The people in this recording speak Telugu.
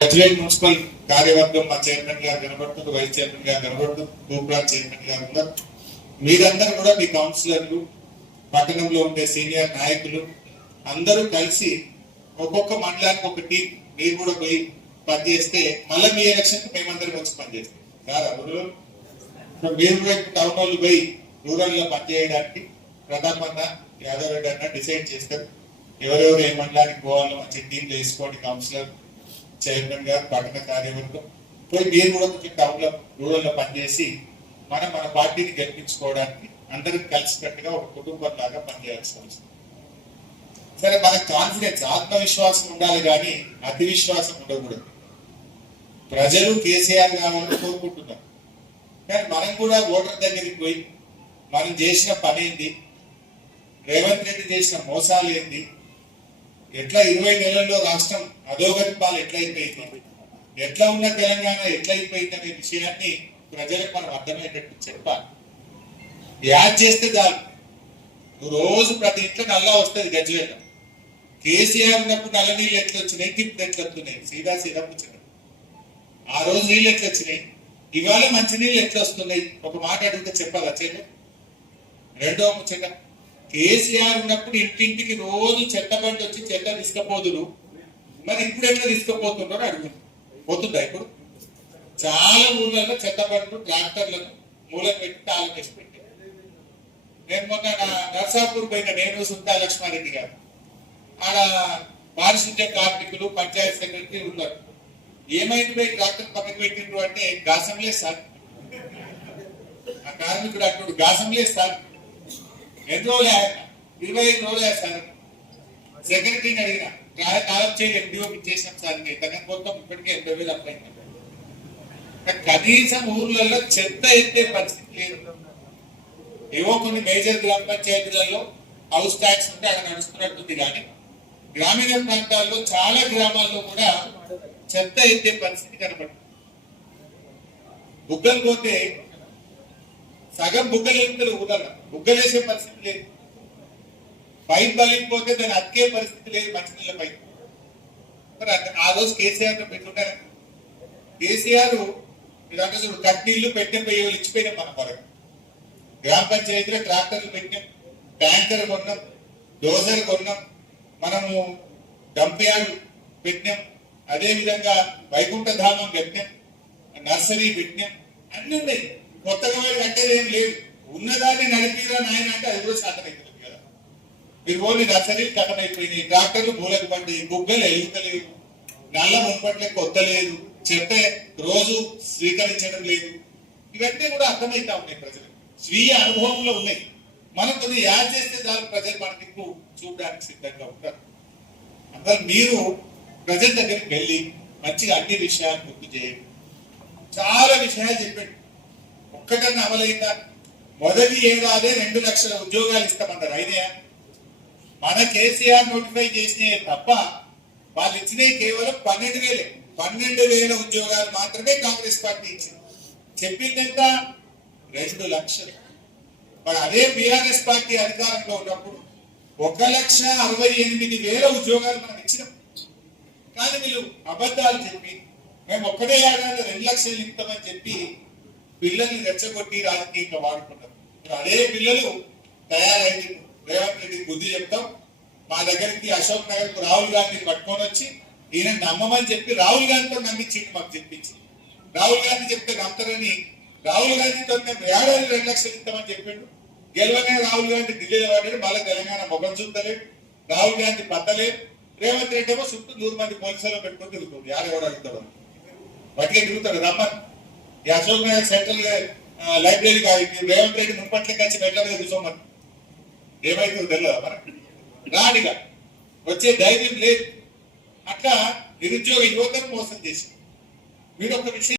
గజ్వేల్ మున్సిపల్ కార్యవర్గం మా చైర్మన్ గారు కనబడుతుంది వైస్ చైర్మన్ గారు కనబడుతుంది భూప్రాన్ చైర్మన్ గారు ఉన్నారు. మీరందరూ కూడా మీ కౌన్సిలర్లు పట్టణంలో ఉండే సీనియర్ నాయకులు అందరూ కలిసి ఒక్కొక్క మండలానికి ఒక టీం మీరు కూడా పోయి పనిచేస్తే మళ్ళీ మీ ఎలక్షన్ మేమందరం వచ్చి పనిచేస్తాం కాదా ఊళ్ళో? సో మీరు కూడా టౌన్ వాళ్ళు పోయి రూరల్లో పనిచేయడానికి ప్రధాన్ అన్న యాదవ్ రెడ్డి అన్న డిసైడ్ చేస్తారు. ఎవరెవరు ఏ మండలానికి పోవాలో మంచి టీంలు వేసుకోండి కౌన్సిలర్. చైర్మన్ గారు పట్టణ కార్యవర్గం పోయి మీరు కూడా కొంచెం టౌన్ రూరల్లో పనిచేసి మనం మన పార్టీని గెలిపించుకోవడానికి అందరం కలిసికట్టుగా ఒక కుటుంబం లాగా పనిచేయాల్సి వస్తుంది. సరే మనకు కాన్ఫిడెన్స్ ఆత్మవిశ్వాసం ఉండాలి కానీ అతి విశ్వాసం ఉండకూడదు. ప్రజలు కేసీఆర్ కావాలని కోరుకుంటున్నారు. కానీ మనం కూడా ఓటర్ దగ్గరికి పోయి మనం చేసిన పని ఏంది? రేవంత్ రెడ్డి చేసిన మోసాలు ఏంది? ఎట్లా ఇరవై నెలల్లో రాష్ట్రం అధోగతి పాలు ఎట్లయిపోయింది? ఎట్లా ఉన్న తెలంగాణ ఎట్లయిపోయింది అనే విషయాన్ని ప్రజలకు మనం అర్థమయ్యేటట్టు చెప్పాలి. యాడ్ చేస్తే చాలు. రోజు ప్రతి ఇంట్లో నల్లా వస్తుంది గజ్వేల. కేసీఆర్ ఉన్నప్పుడు నల్ల నీళ్ళు ఎట్లా వచ్చినాయి ఇప్పుడు ఎట్లా వస్తున్నాయి సీదా సీదా ముచ్చట ఆ రోజు నీళ్ళు ఎట్లా వచ్చినాయి ఇవాళ మంచి నీళ్ళు ఎట్లా వస్తున్నాయి ఒక మాట అడిగితే చెప్పాలా చెల్లి? రెండో ముచ్చట. కేసీఆర్ ఉన్నప్పుడు ఇంటింటికి రోజు చెత్త బండి వచ్చి చెత్త తీసుకపోదురు మరి ఇప్పుడు ఎట్లా తీసుకుపోతున్నారో అడుగు పోతుందా ఇప్పుడు? చాలా ఊర్లలో చెత్త బండ్లు ట్రాక్టర్లను మూలం పెట్టి తాళం వేసి పెట్టి నేను మొన్న నా నర్సాపూర్ పోయిన నేను సుంతా లక్ష్మారెడ్డి గారు. ఆడ పారిశుద్ధ్య కార్మికులు పంచాయత్ సెక్రటరీ ఉన్నారు. ఏమైంది పోయి ట్రాక్టర్ పక్కకు పెట్టిండ్రు అంటే గాసంలే సార్. ఆ కార్మికుడు అంటుడు గాసంలే సార్. ఎన్ని రోజులు ఆయన ఇరవై ఐదు రోజులే సార్. సెక్రటరీని అడిగిన కా- కాలం చేయి ఎండిఓకి ఇచ్చేసాం సార్ తగ్గ మొత్తం ఇప్పటికే ఎనభై వేలు అప్పైంది కనీసం ఊర్లలో చెత్త ఎత్తే పరిస్థితి లేదు. ఏవో కొన్ని మేజర్ గ్రామ పంచాయతీలలో హౌస్ ట్యాక్స్ ఉంటే అక్కడ నడుస్తున్నట్టుంది కానీ గ్రామీణ ప్రాంతాల్లో చాలా గ్రామాల్లో కూడా చెత్త ఎత్తే పరిస్థితి కనబడుతుంది. బుగ్గలు పోతే సగం బుగ్గలు ఎత్తులు బుగ్గలేసే పరిస్థితి లేదు. పైప్ బలిగిపోతే దాన్ని అతికే పరిస్థితి లేదు మంచినీళ్ళ పైప్ మరి ఆ రోజు కేసీఆర్ పెట్టుకుంటారు కేసీఆర్ మీరు చూడు కట్నీళ్ళు పెట్టిన వెయ్యి ఇచ్చిపోయినాం మన కొరకు. గ్రామ పంచాయతీలో ట్రాక్టర్లు పెట్టినాం. ట్యాంకర్ కొన్నాం. డోజర్ కొన్నాం. మనము డంప్ యార్డ్ పెట్టినాం. అదేవిధంగా వైకుంఠధామం వైకుంఠ ధామం పెట్టినాం నర్సరీ పెట్టినాం. అన్ని ఉన్నాయి. కొత్తగా వాడు కట్టేది ఏం లేదు. ఉన్నదాన్ని నడిపిరా నాయన అంటే అది కూడా శాతం అవుతుంది కదా. మీరు పోనీ నర్సరీలు కథం అయిపోయినాయి డాక్టర్లు మూలకు పండి గుగ్గలు ఎలుగుతలేవు. నల్ల మున్పట్లే కొత్త లేదు చెత్త రోజు స్వీకరించడం లేదు. ఇవన్నీ కూడా అర్థమవుతా ఉన్నాయి ప్రజలకు. స్వీయ అనుభవంలో ఉన్నాయి. మనం కొద్దిగా యాడ్ చేస్తే దాని ప్రజలు మన దిక్కు చూడడానికి సిద్ధంగా ఉంటారు. అందరు మీరు ప్రజల దగ్గరికి వెళ్ళి మంచిగా అన్ని విషయాలు గుర్తు చేయండి. చాలా విషయాలు చెప్పండి. ఒక్కటన్నా అమలైందా? మొదటి ఏడాదే రెండు లక్షల ఉద్యోగాలు ఇస్తామన్నారు అయితే మన కేసీఆర్ నోటిఫై చేసినవి తప్ప వాళ్ళు ఇచ్చినవి కేవలం పన్నెండు వేలే. పన్నెండు వేల ఉద్యోగాలు మాత్రమే కాంగ్రెస్ పార్టీ ఇచ్చింది. చెప్పిందంట రెండు లక్షలు. మరి అదే బీఆర్ఎస్ పార్టీ అధికారంలో ఉన్నప్పుడు ఒక లక్ష అరవై ఎనిమిది వేల ఉద్యోగాలు మనం ఇచ్చినాం. కానీ వీళ్ళు అబద్ధాలు చెప్పి మేము ఒక్కటే ఏడాది రెండు లక్షలు ఇస్తామని చెప్పి పిల్లల్ని రెచ్చగొట్టి రాజకీయంగా వాడుకుంటారు అదే పిల్లలు తయారైంది. రేవంత్ రెడ్డి బుద్ధి చెప్తాం. మా దగ్గరికి అశోక్ నగర్కు రాహుల్ గాంధీని పట్టుకొని వచ్చి ఈయన నమ్మమని చెప్పి రాహుల్ గాంధీతో నమ్మించింది మాకు చెప్పించి రాహుల్ గాంధీ చెప్తే నమ్ముతారని రాహుల్ గాంధీతో మేము ఏడాది రెండు లక్షలు ఇస్తామని చెప్పిండు. గెలవగానే రాహుల్ గాంధీ ఢిల్లీలో పడ్డాడు. మళ్ళీ తెలంగాణ మొగం చూస్తలేడు. రాహుల్ గాంధీ పత్తలేదు రేవంత్ రెడ్డి ఏమో చుట్టూ నూరు మంది పోలీసులు పెట్టుకొని తిరుగుతుంది. యారు ఎవరు అడుగుతాడు వాటికే తిరుగుతాడు. రమ్మని. ఈ అశోక్ నగర్ సెంట్రల్ లైబ్రరీ కాదు ఇప్పుడు రేవంత్ రెడ్డి మున్పట్లకి వచ్చి మెట్ల మీద కూర్చోమని ఏమైతుందో తెలియదా మరి? రాడిగా వచ్చే ధైర్యం లేదు. అట్లా నిరుద్యోగ యువతను మోసం చేసి మీరు ఒక విషయం